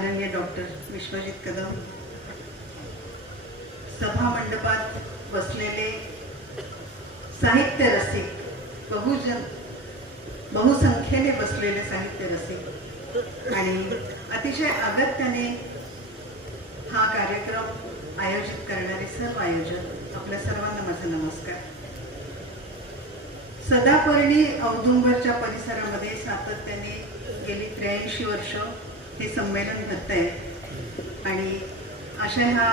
माननीय डॉक्टर विश्वजित कदम, सभा मंडपात बसलेले साहित्य रसिक, बहुसंख्येने बसलेले साहित्य रसिक आणि अतिशय अगत्याने हा कार्यक्रम आयोजित करणारे सर्व आयोजक, आपल्या सर्वांना माझा नमस्कार. सदापर्णी औदुंबरच्या परिसरामध्ये सातत्याने गेली 83 वर्ष हे संमेलन घडत आहे आणि अशा ह्या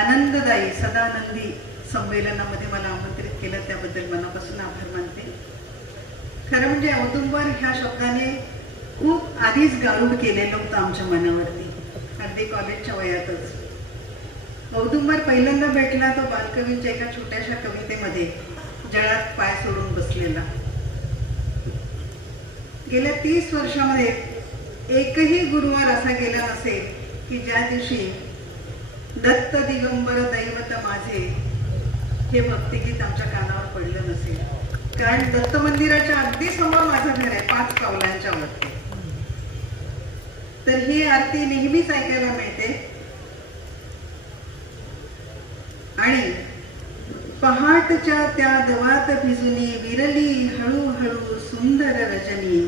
आनंददायी सदानंदी संमेलनामध्ये मला आमंत्रित केलं त्याबद्दल मनापासून आभार मानते. खरं म्हणजे औदुंबर ह्या शब्दाने खूप आधीच गारूड केलेलं होतं आमच्या मनावरती, अगदी कॉलेजच्या वयातच. औदुंबर पहिल्यांदा भेटला तो बालकवींच्या एका छोट्याशा कवितेमध्ये, जळात पाय सोडून बसलेला. गेल्या 30 वर्षामध्ये एकही गुरुवार असा गेला नसेल की ज्या दिवशी दत्त दिगंबर दैवत माझे हे भक्तिगीत आमच्या कानावर पडलं नसेल. कारण दत्त मंदिराच्या अगदी समोर माझं घर आहे, 5 पावलांच्या वरती. तर ही आरती नेहमीच ऐकायला मिळते. आणि पहाटच्या त्या दवात भिजुनी विरली हळूहळू सुंदर रजनी,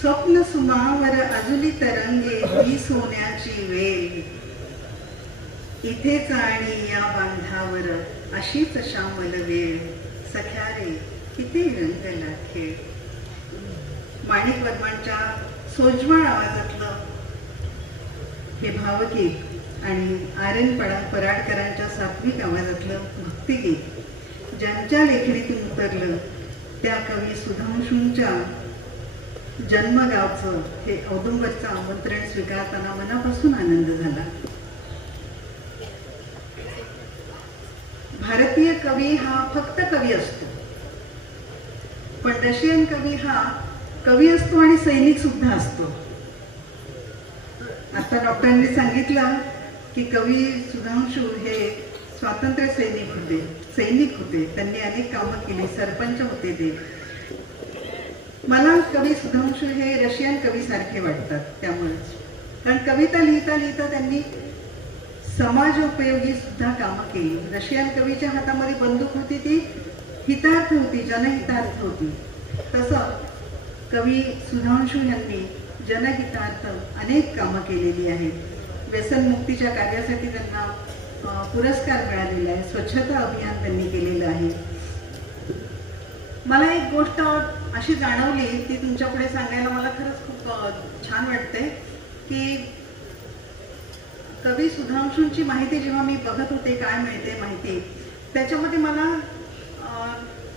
स्वप्न सुमावर अजुली तरंगे ही सोन्याची वेल, इथेच आणि या बांधावर अशीच श्यामल वेळ, सख्या रे किती रंगला खेळ. माणिक वर्मांच्या सोज्वळ आवाजातलं हे भावगीत आणि आर्यन पराडकरांच्या सात्विक आवाजातलं भक्तिगीत ज्यांच्या लेखणीतून उतरलं त्या कवी सुधांशूंच्या जन्मगावचं हे औदुंबरचं आमंत्रण स्वीकारताना मनापासून आनंद झाला. भारतीय कवी हा फक्त कवी असतो, पण रशियन कवी हा कवी असतो आणि सैनिक सुद्धा असतो. आता डॉक्टरांनी सांगितलं की कवी सुधांशू हे स्वातंत्र्य सैनिक होते. त्यांनी अनेक कामं केली, सरपंच होते ते. मला कवी सुधांशू हे रशियन कवी सारखे वाटतात त्यामुळेच. कारण कविता लिहिता लिहिता त्यांनी समाजोपयोगी सुद्धा कामं केली. रशियन कवीच्या हातामध्ये बंदूक होती, ती हितार्थ होती, जनहितार्थ होती. तसं कवी सुधांशू यांनी जनहितार्थ अनेक कामं केलेली आहेत. व्यसनमुक्तीच्या कार्यासाठी त्यांना पुरस्कार मिळालेला आहे. स्वच्छता अभियान त्यांनी केलेलं आहे. मला एक गोष्ट अशी जाणवली ती तुमच्या पुढे सांगायला मला खरंच खूप छान वाटते की कवी सुधांशूंची माहिती जेव्हा मी बघत होते, काय मिळते माहिती, त्याच्यामध्ये मला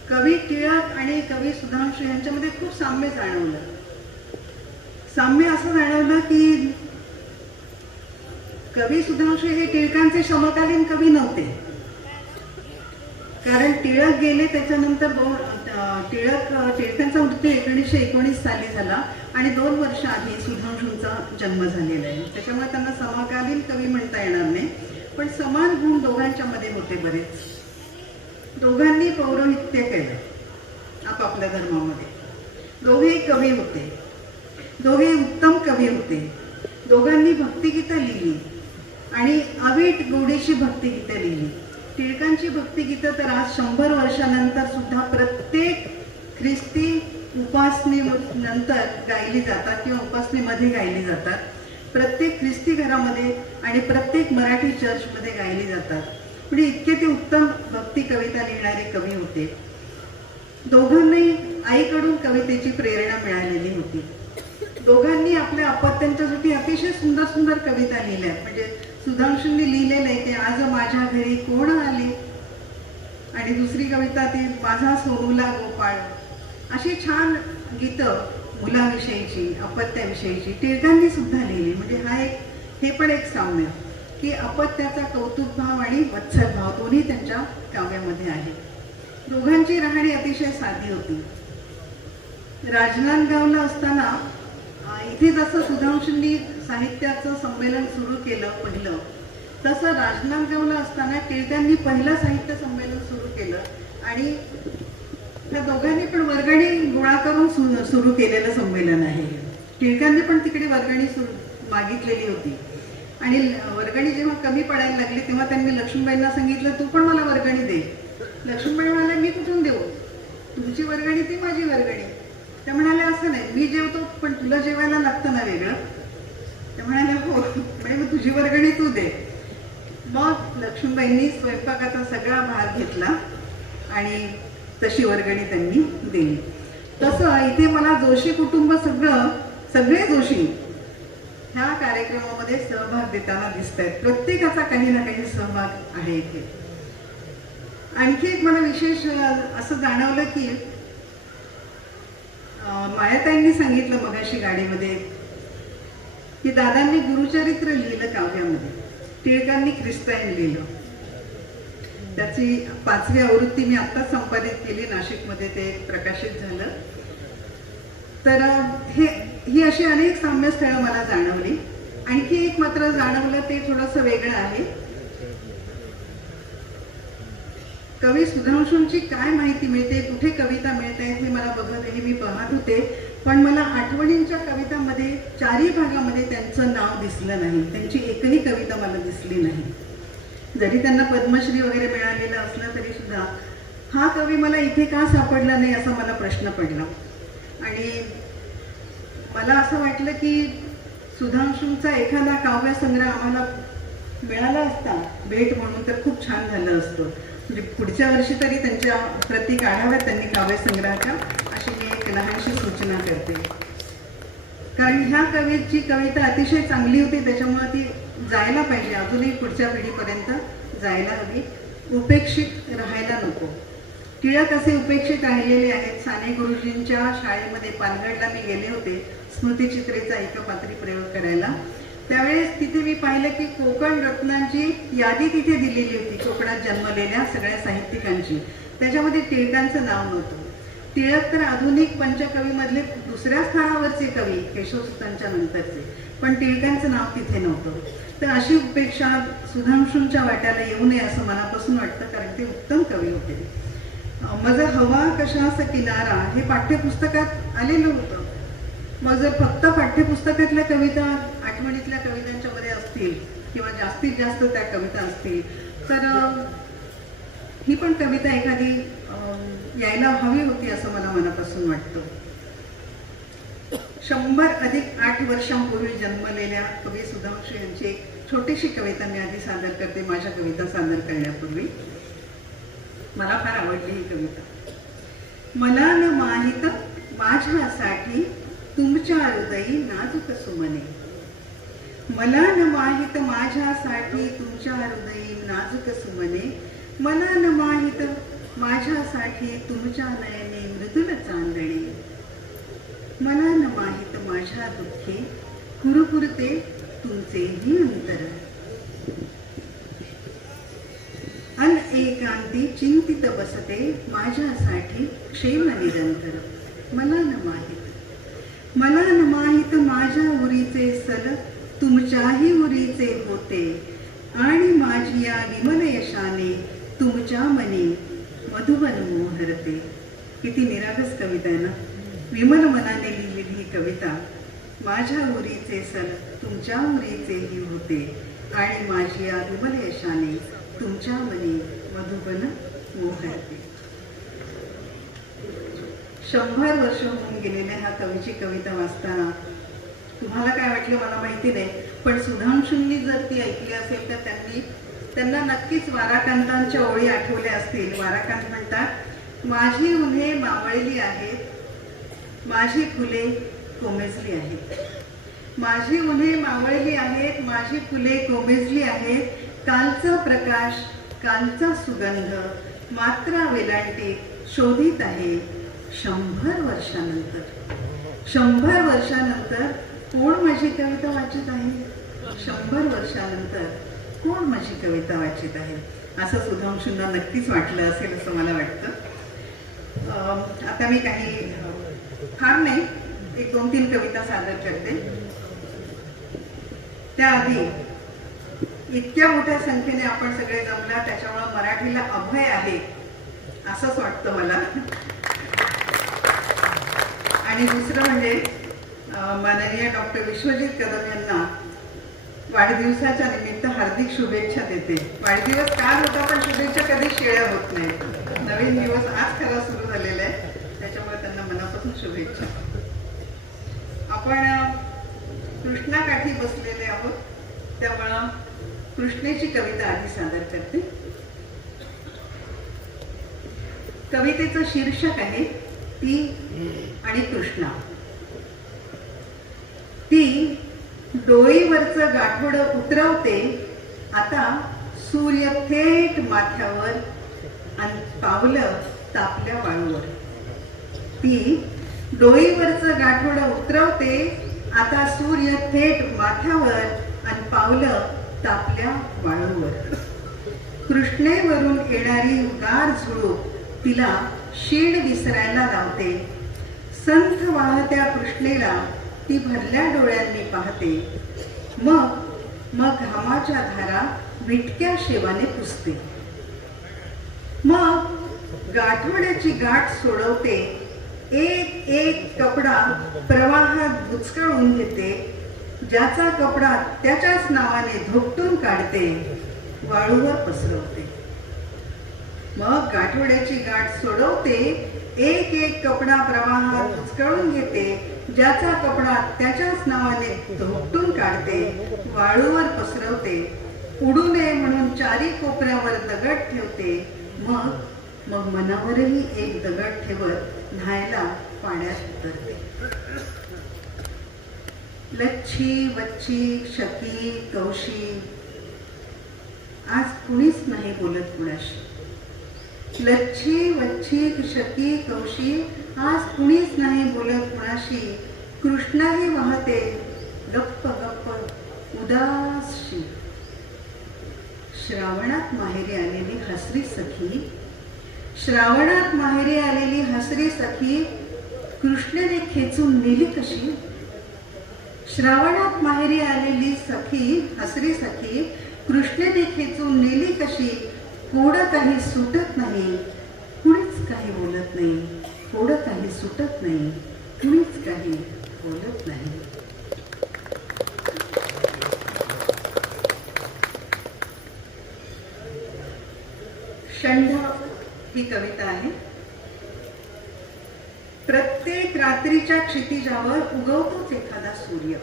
कवी टिळक आणि कवी सुधांशू यांच्यामध्ये खूप साम्य जाणवलं. साम्य असं जाणवलं की कवी सुधांशू हे टिळकांचे समकालीन कवी नव्हते. कारण टिळक गेले त्याच्यानंतर टिळकांचा मृत्यू 1919 साली झाला आणि 2 वर्ष आधी सुधांशूंचा जन्म झालेला आहे. त्याच्यामुळे त्यांना समकालीन कवी म्हणता येणार नाही, पण समान गुण दोघांच्या मध्ये होते बरेच. दोघांनी पौरोहित्य केलं आपापल्या धर्मामध्ये. दोघेही कवी होते, दोघे उत्तम कवी होते. दोघांनी भक्तिगीतं लिहिली आणि अवीट गोडीशी भक्तिगीतं लिहिली. टिळकांची भक्तिगीतं तर आज 100 वर्षानंतर सुद्धा प्रत्येक ख्रिस्ती उपासनेनंतर गायली जातात किंवा उपासनेमध्ये गायली जातात. प्रत्येक ख्रिस्ती घरामध्ये आणि प्रत्येक मराठी चर्चमध्ये गायली जातात. म्हणजे इतके ते उत्तम भक्ती कविता लिहिणारे कवी होते. दोघांनाही आईकडून कवितेची प्रेरणा मिळालेली होती. दोघांनी आपल्या अपत्यांच्यासाठी अतिशय सुंदर सुंदर कविता लिहिल्या. म्हणजे सुधांशूंनी लिहिलेलं आहे की आज माझ्या घरी कोण आले, आणि दुसरी कविता ती माझा सोनूला गोपाळ. अशी छान गीतं मुलाविषयीची, अपत्याविषयीची टिळकांनी सुद्धा लिहिली. म्हणजे हे पण एक साम्य की अपत्याचा कौतुक भाव आणि वत्सल भाव दोन्ही त्यांच्या काव्यामध्ये आहे. दोघांची राहणी अतिशय साधी होती. राजनांदगावला असताना इथे जसं सुधांशूंनी साहित्याचं संमेलन सुरू केलं पहिलं, तसं राजनांदगावला असताना टिळकांनी पहिलं साहित्य संमेलन सुरू केलं. आणि त्या दोघांनी पण वर्गणी गोळा करून सुरू केलेलं संमेलन आहे. टिळकांनी पण तिकडे वर्गणी मागितलेली होती. आणि वर्गणी जेव्हा कमी पडायला लागली तेव्हा त्यांनी लक्ष्मीबाईंना सांगितलं, तू पण मला वर्गणी दे. लक्ष्मीबाई म्हणाल्या, मी कुठून देऊ, तुमची वर्गणी ती माझी वर्गणी. त्या म्हणाल्या, असं नाही, मी जेवतो पण तुला जेवायला लागतं ना वेगळं. त्या म्हणाल्या, हो, म्हणजे मग तुझी वर्गणी तू दे. मग लक्ष्मीबाईंनी स्वयंपाकाचा सगळा भाग घेतला आणि तशी वर्गणी त्यांनी दिली. तसं इथे मला जोशी कुटुंब सगळे जोशी ह्या कार्यक्रमामध्ये सहभाग देताना दिसत आहेत. प्रत्येकाचा काही ना काही सहभाग आहे इथे. आणखी एक मला विशेष असं जाणवलं की मायाताईंनी सांगितलं मगाशी गाडीमध्ये की दादांनी गुरुचरित्र लिहिलं काव्यामध्ये, टिळकांनी ख्रिस्तायन लिहिलं. त्याची 5वी आवृत्ती मी आत्ताच संपादित केली, नाशिकमध्ये ते प्रकाशित झालं. तर ही अशी अनेक साम्यस्थळं मला जाणवली. आणखी एक मात्र जाणवलं, ते थोडंसं वेगळं आहे. कवी सुधांशूंची काय माहिती मिळते, कुठे कविता मिळते हे मला हे मी पाहत होते. पण मला आठवणींच्या कवितांमध्ये 4ही भागामध्ये त्यांचं नाव दिसलं नाही. त्यांची एकही कविता मला दिसली नाही. जरी त्यांना पद्मश्री वगैरे मिळालेलं असलं तरी सुद्धा हा कवी मला इथे का सापडला नाही असा मला प्रश्न पडला. आणि मला असं वाटलं की सुधांशूंचा एखादा काव्यसंग्रह आम्हाला मिळाला असता भेट म्हणून तर खूप छान झालं असतं. म्हणजे पुढच्या वर्षी तरी त्यांच्या प्रती काढाव्यात त्यांनी काव्यसंग्रहाच्या, अशी मी एक लहानशी सूचना करते. कारण ह्या कवीची कविता अतिशय चांगली होती, त्याच्यामुळे ती जायला पाहिजे, अजूनही पुढच्या पिढीपर्यंत जायला हवी. उपेक्षित राहायला नको. टिळक असे उपेक्षित राहिलेले आहेत. साने गुरुजींच्या शाळेमध्ये पालघरला मी गेले होते स्मृतिचित्रेचा एकपात्री प्रयोग करायला. त्यावेळेस तिथे मी पाहिलं की कोकण रत्नांची यादी तिथे दिलेली होती, कोकणात जन्मलेल्या सगळ्या साहित्यिकांची. त्याच्यामध्ये टिळकांचं नाव नव्हतं. टिळक तर आधुनिक पंचकवीमधले दुसऱ्या स्थानावरचे कवी, केशवसुतांच्या नंतरचे, पण टिळकांचं नाव तिथे नव्हतं. तर अशी उपेक्षा सुधांशूंच्या वाट्याला येऊ नये असं मनापासून वाटतं, कारण ते उत्तम कवी होते. माझं हवा कशास किनारा हे पाठ्यपुस्तकात आलेलं होतं. मग जर फक्त पाठ्यपुस्तकातल्या कविता आठवणीतल्या कवितांच्या मध्ये असतील किंवा जास्तीत जास्त त्या कविता असतील तर ही पण कविता एखादी यायला हवी होती असं मला मनापासून वाटतं. 100+8 वर्षांपूर्वी जन्मलेल्या कवी सुधांशू यांची एक छोटीशी कविता मी आधी सादर करते. माझ्या कविता सादर करण्यापूर्वी मला फार आवडली ही कविता. मला न माहित माझ्यासाठी तुमच्या हृदयी नाजूक सुमने. मला न माहित माझ्यासाठी तुमच्या हृदयी नाजूक सुमने. मला न माहित माझ्यासाठी तुमच्या नयने मृदुल चांदणे. मला न माहित माझ्या दुःखी कुरकुरते तुमचेही अंतर. अन एकांती चिंतित बसते माझ्यासाठी क्षेम निरंतर. मला न माहित माझ्या उरीचे सल तुमच्याही उरीचे होते. आणि माझी या विमल यशाने तुमच्या मनी मधुबन मोहरते. किती निरागस कविता आहे ना. विमल मनाने लिहिलेली ही कविता. माझ्या उरीचे सल तुमच्या उरीचेही होते आणि माझी या विमल यशाने तुमच्या मनी मधुबन मोहरते. 100 वर्ष होऊन गेलेल्या ह्या कवीची कविता वाचताना तुम्हाला काय वाटलं मला माहिती नाही, पण सुधांशूंनी जर ती ऐकली असेल तर त्यांना नक्कीच वाराकांतांच्या ओळी आठवल्या असतील. वाराकांत म्हणतात, माझी उन्हे मावळली आहेत, माझी फुले कोमेजली आहेत. माझी उन्हे मावळली आहेत, माझी फुले कोमेजली आहेत. कालचा प्रकाश, कालचा सुगंध मात्रा वेलांटी शोधित आहे. 100 वर्षानंतर 100 वर्षानंतर कोण माझी कविता वाचित आहे. 100 वर्षानंतर कोण माझी कविता वाचित आहे असं सुधांशूंना नक्कीच वाटलं असेल असं मला वाटतं. आता मी काही फार नाही, 1-2-3 कविता सादर करते. त्याआधी इतक्या मोठ्या संख्येने आपण सगळे जमला त्याच्यामुळे मराठीला अभय आहे असंच वाटतं मला. आणि दुसरं म्हणजे माननीय डॉक्टर विश्वजित कदम यांना वाढदिवसाच्या निमित्त हार्दिक शुभेच्छा देते. वाढदिवस काल होता पण शुभेच्छा कधी शिळ्या होत नाहीत. नवीन दिवस आज खरा सुरू झालेला आहे, त्याच्यामुळे त्यांना मनापासून शुभेच्छा. आपण कृष्णाकाठी बसलेले आहोत, त्यामुळं कृष्णेची कविता आधी सादर करते. कवितेचं शीर्षक आहे ती आणि कृष्णा. ती डोईवरचं गाठोडं उतरवते आता सूर्य थेट माथ्यावर आणि पावलं तापल्या वाळूवर. ती डोईवरचं गाठोडं उतरवते आता सूर्य थेट माथ्यावर आणि पावलं तापल्या वाळूवर. कृष्णेवरून येणारी गार झुळूक तिला शीण विसरायला लावते. संथ वाहत्या कृष्णेला ती भरल्या डोळ्यांनी पाहते. मग घामाच्या धारा विटक्या शेवाने पुसते. मग गाठोड्याची गाठ सोडवते. एक एक कपडा प्रवाहात बुचकळून घेते. ज्याचा कपडा त्याच्याच नावाने धोपटून काढते, वाळूवर पसरवते. मग गाठोड्याची गाठ सोडवते. एक एक कपडा प्रवाहात बुचकळून घेते. ज्याचा कपडा त्याच्याच नावाने धोपटून काढते, वाळूवर पसरवते. उडू नये म्हणून चारी कोपऱ्यावर दगड ठेवते. मग मनावरही एक दगड ठेवत न्हायला पाण्यात उतरते. लच्छी वच्छी शकी कौशी आज कुणीच नाही बोलत कुणाशी. लच्छी वच्छी शकी कौशी आज कुणीच नाही बोलत कुणाशी. कृष्णाही वाहते गप्प गप्प उदासशी. श्रावणात माहेरी आलेली हसरी सखी, श्रावणात माहेरी आलेली हसरी सखी कृष्णाने खेचून नेली कशी. श्रावणात माहेरी आलेली सखी हसरी सखी कृष्णाने खेचून नेली कशी. कोडं काही सुटत नाही, कुणीच काही बोलत नाही. कोडं काही सुटत नाही, कुणीच काही बोलत नाही. षंढ ही कविता आहे. प्रत्येक रात्रीच्या क्षितिजावर उगवतोच एखादा सूर्य.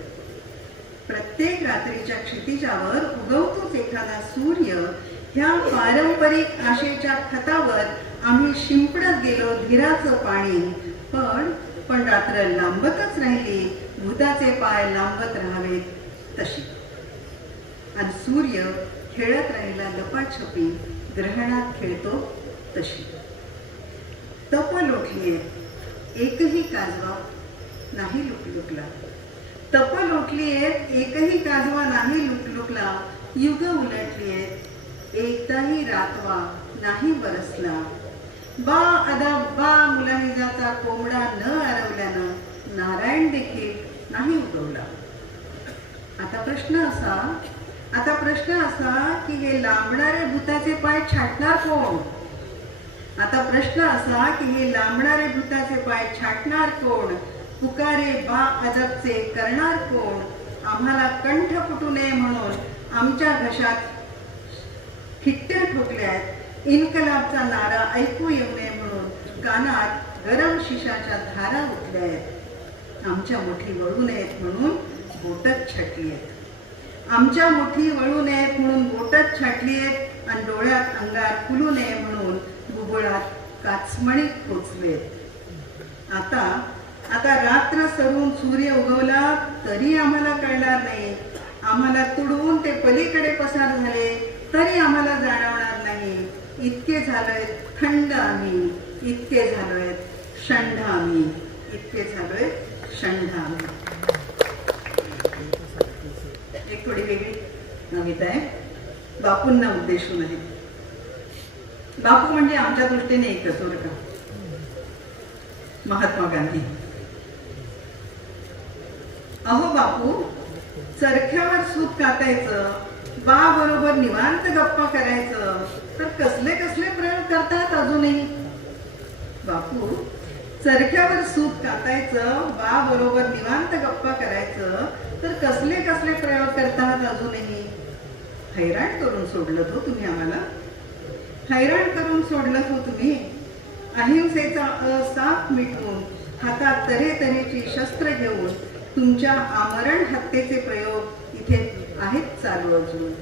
प्रत्येक रात्रीच्या क्षितिजावर उगवतोच एखादा सूर्य. ह्या पारंपरिक आशेच्या खतावर आम्ही शिंपडत गेलो धीराचं पाणी. पण रात्र लांबतच राहिली, भूताचे पाय लांबत राहावेत तशी. आणि सूर्य खेळत राहिला लपाछपी, ग्रहणात खेळतो तशी. तप लोटलीये एकही काजवा नाही लुकलुकला. तप लोटलीये एकही काजवा नाही लुकलुकला. युग उलटलीये एकदाही रातवा नाही बरसला. बा अदा बा मुलाहिजाचा कोंबडा न आरवल्यानं नारायण देखील नाही उगवला. आता प्रश्न असा की हे लांबणारे भूताचे पाय छाटणार कोण. आता प्रश्न असा की हे लांबणारे भूताचे पाय छाटणार कोण. पुकारे बा अदबचे करणार कोण. आम्हाला कंठ फुटू नये म्हणून आमच्या घशात खिट्ट्या ठोकल्यात. इन्कलाबचा नारा ऐकू येऊ नये म्हणून कानात गरम शिशाच्या धारा उठल्यात. आमच्या मुठी वळू नयेत म्हणून बोटच छाटलीयत. आमच्या मुठी वळू नयेत म्हणून बोटच छाटलीयत. आणि डोळ्यात अंगार फुलू नये म्हणून बुबुळात काचमणीत पोचलेत. आता रात्र सरून सूर्य उगवला तरी आम्हाला कळणार नाही. आम्हाला तुडवून ते पलीकडे पसार झाले तरी आम्हाला जाणवणार नाही. इतके झालोय थंड आम्ही, इतके झालोय षंढ आम्ही, इतके झालोय षंढ आम्ही. एक थोडी वेगळी कविता आहे, बापूंना उद्देशून आहे. बापू म्हणजे आमच्या दृष्टीने एकच बरं का, महात्मा गांधी. अहो बापू, चरख्यावर सूत कातायचं, बा बरोबर निवांत गप्पा करायचं, तर कसले कसले प्रयोग करतात अजूनही. बापू, चरख्यावर सूत कातायचं, बा बरोबर निवांत गप्पा करायचं, तर कसले कसले प्रयोग करतात अजूनही. हैराण करून सोडलं हो तुम्ही आम्हाला, हैराण करून सोडलं हो तुम्ही. अहिंसेचा साप मिटवून हातात तऱ्हेतऱ्हेची शस्त्र घेऊन तुमच्या आमरण हत्येचे प्रयोग इथे आहेत चालू अजून.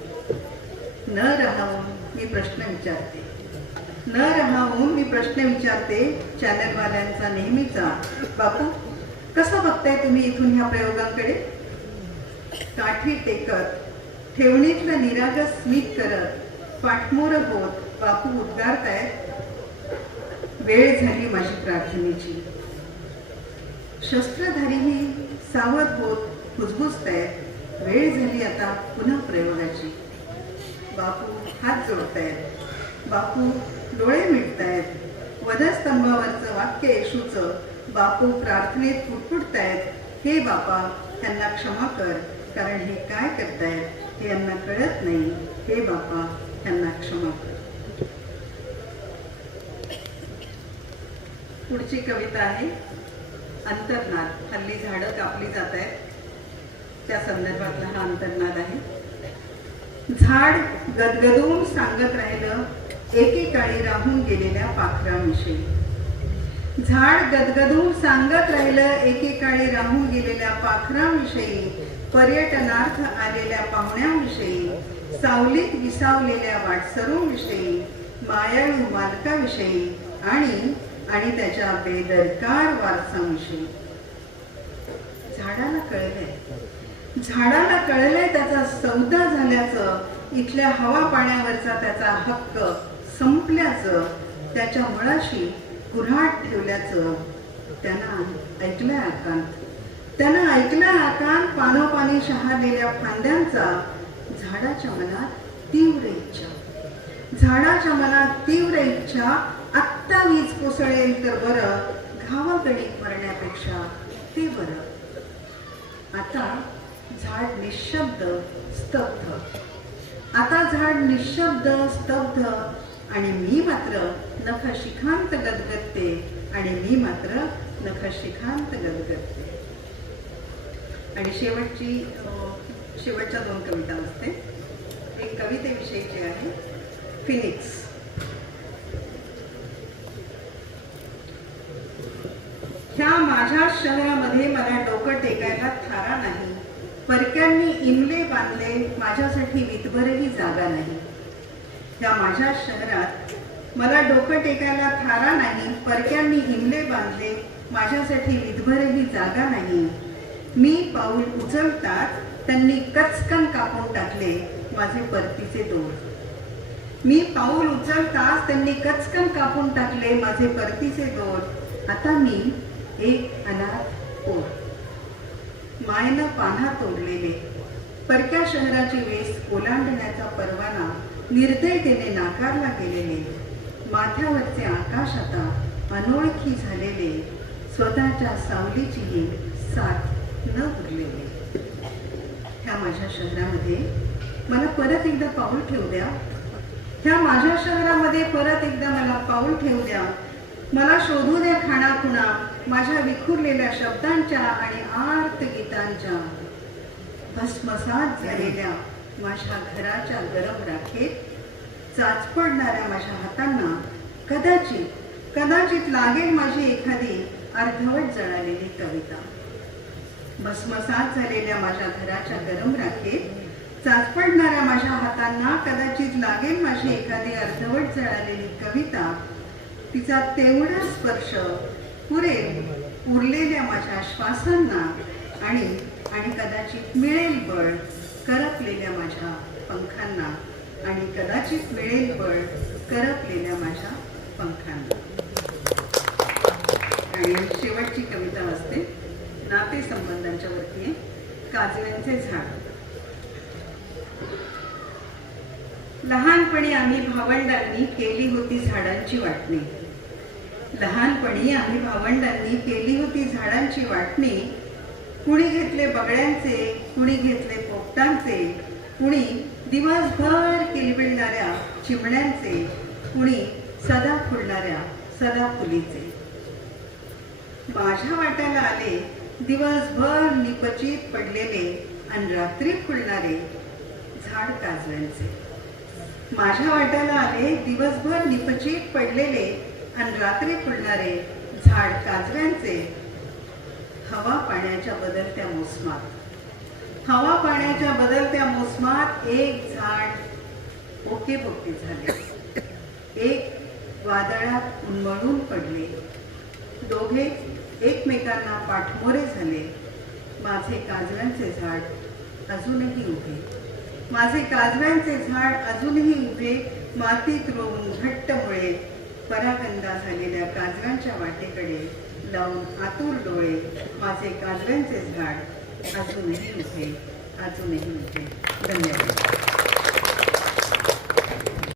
न राहावून मी प्रश्न विचारते, न राहावून मी प्रश्न विचारते चॅनलवाल्यांचा नेहमीचा. बापू, कसं बघताय तुम्ही इथून ह्या प्रयोगांकडे? काठी टेकत, ठेवणीतलं निरागस स्मित करत, पाठमोर होत बापू उद्गारतायत, वेळ झाली माझी प्रार्थनेची. शस्त्रधारीही सावध होत कुजबुजतायत, वेळ झाली आता पुन्हा प्रयोगाची. बापू हात जोडतायत, बापू डोळे मिटतायत, वधस्तंभावरचं वाक्य येशूचं बापू प्रार्थनेत पुटपुटतायत, हे बापा त्यांना क्षमा कर, कारण हे काय करतायत हे यांना कळत नाही, हे बापा त्यांना क्षमा कर. पुढची कविता आहे अंतर्नाद. हल्ली झाडं कापली जात आहेत, त्या संदर्भातला हा अंतर्नाद आहे. झाड गदगदून सांगत राहिलं एकेकाळी राहून गेलेल्या पाखरांविषयी. झाड गदगदून सांगत राहिलं एकेकाळी राहून गेलेल्या पाखरांविषयी, पर्यटनार्थ आलेल्या पाहुण्यांविषयी, सावलीत विसावलेल्या वाटसरूंविषयी, मायाळू मालकाविषयी आणि त्याच्या बेदरकार वारसांविषयी. झाडाला कळलंय त्याचा सौदा झाल्याचं, इथल्या हवा पाण्यावरचा त्याचा हक्क संपल्याचं, त्याच्या मुळाशी कुऱ्हाड ठेवल्याचं. त्यानं ऐकलाय आकांत पानोपानी शहारलेल्या फांद्यांचा. झाडाच्या मनात तीव्र इच्छा, आत्ता वीज कोसळेल तर बरं, घावागणिक मरण्यापेक्षा ते बरं. आता झाड निशब्द स्तब्ध, आणि मी मात्र नखशिखांत गदगदते. आणि शेवटच्या दोन कविता असते. एक कवितेविषयीची आहे, फिनिक्स. ह्या माझ्या शहरामध्ये मला डोकं टेकायला थारा नाही, परक्यांनी इमले बांधले माझ्यासाठी विधभरही जागा नाही. ह्या माझ्या शहरात मला डोकं टेकायला थारा नाही, परक्यांनी इमले बांधले माझ्यासाठी विधभरही जागा नाही. मी पाऊल उचलताच त्यांनी कचकन कापून टाकले माझे परतीचे दोर. आता मी एक अनाथ पोर, मायनं पान्हा तोडलेले, परक्या शहराची वेस ओलांडण्याचा परवाना निर्दयतेने नाकारला गेलेले, माथ्यावरचे आकाश आता अनोळखी झालेले, स्वतःच्या सावलीचीही साथ न उरलेले. ह्या माझ्या शहरामध्ये मला परत एकदा पाऊल ठेवू द्या. मला पाऊल ठेवू द्या. मला शोधू द्या खाणाखुणा माझ्या विखुरलेल्या शब्दांच्या आणि आर्त गीतांच्या. भस्मसात झालेल्या माझ्या घराच्या गरम राखेत चाचपडणाऱ्या माझ्या हातांना कदाचित लागेल माझी एखादी अर्धवट जळालेली कविता. भस्मसात झालेल्या माझ्या घराच्या गरम राखेत चाचपडणाऱ्या माझ्या हातांना कदाचित लागेल माझी एखादी अर्धवट जळालेली कविता. तिचा तेवढा स्पर्श पुरेल उरलेल्या माझ्या श्वासांना आणि कदाचित मिळेल बळ करपलेल्या माझ्या पंखांना. आणि शेवटची कविता असते नातेसंबंधांच्या वरती आहे, काजव्यांचे झाड. लहानपणी आम्ही भावंडांनी केली होती झाडांची वाटणी. कुणी घेतले बगड्यांचे, कुणी घेतले पोपटांचे, कुणी दिवसभर किलबिलणाऱ्या चिमण्यांचे, कुणी सदा फुलणाऱ्या सदाफुलीचे. माझ्या वाट्याला आले दिवसभर निपचित पडलेले आणि रात्री फुलणारे झाड काजव्यांचे. माझ्या वाट्याला आले दिवसभर निपचित पडलेले आणि रात्री फुलणारे झाड काजव्यांचे. हवा पाण्याच्या बदलत्या मोसमात, हवा पाण्याच्या बदलत्या मोसमात एक झाड ओकेबोके झाले, एक वादळात उन्मळून पडले. दोघे एकमेकांना पाठमोरे झाले. माझे काजव्यांचे झाड अजूनही उभे, माझे काजव्यांचे झाड अजूनही उभे, मातीत रोवून घट्ट मुळे परागंदा झालेल्या काजव्यांच्या वाटेकडे लावून आतुर डोळे. माझे काजव्यांचे झाड अजूनही उभे, अजूनही उभे. धन्यवाद.